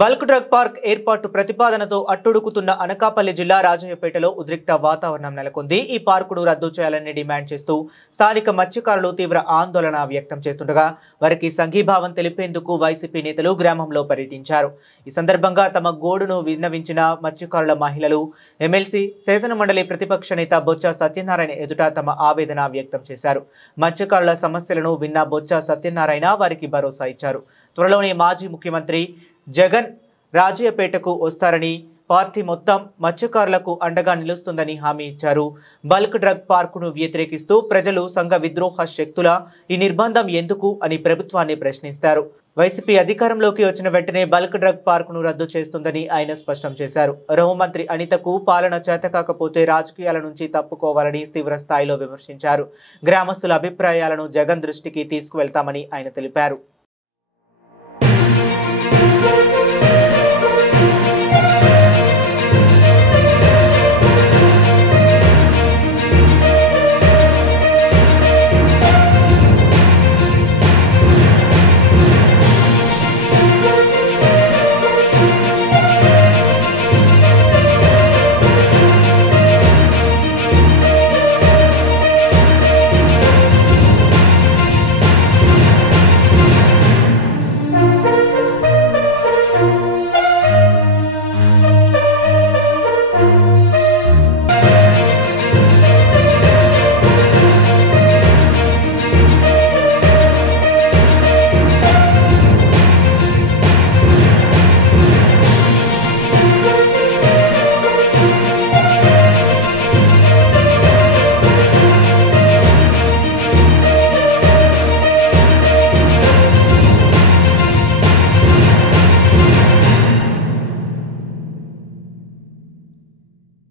Bulk drug park ఏర్పాటు ప్రతిపాదనతో అట్టుడుకుతున్న అనకాపల్లి జిల్లా రాజయ్యపేటలో ఉద్రిక్త వాతావరణం నెలకొంది. ఈ పార్కును రద్దు చేయాలని డిమాండ్ చేస్తూ స్థానిక మత్స్యకారులు తీవ్ర ఆందోళన వ్యక్తం చేస్తుండగా వారికి సంఘీభావం తెలిపేందుకు వైసీపీ నేతలు గ్రామంలో పర్యటించారు. ఈ సందర్భంగా తమ గోడును విన్నవించిన మత్స్యకారుల మహిళలు ఎమ్మెల్సీ శాసన మండలి ప్రతిపక్ష నేత బొత్స సత్యనారాయణ ఎదుట తమ ఆవేదన వ్యక్తం చేశారు. మత్స్యకారుల సమస్యలను విన్న బొత్స సత్యనారాయణ వారికి భరోసా ఇచ్చారు. త్వరలోనే మాజీ ముఖ్యమంత్రి జగన్ రాజయ్యపేటకు వస్తారని, పార్టీ మొత్తం మత్స్యకారులకు అండగా నిలుస్తుందని హామీ ఇచ్చారు. బల్క్ డ్రగ్ పార్కును వ్యతిరేకిస్తూ ప్రజలు సంఘ విద్రోహ శక్తుల ఈ నిర్బంధం ఎందుకు అని ప్రభుత్వాన్ని ప్రశ్నిస్తారు. వైసీపీ అధికారంలోకి వచ్చిన వెంటనే బల్క్ డ్రగ్ పార్కును రద్దు చేస్తుందని ఆయన స్పష్టం చేశారు. హోంమంత్రి అనితకు పాలన చేతకాకపోతే రాజకీయాల నుంచి తప్పుకోవాలని తీవ్ర స్థాయిలో విమర్శించారు. గ్రామస్తుల అభిప్రాయాలను జగన్ దృష్టికి తీసుకువెళ్తామని ఆయన తెలిపారు.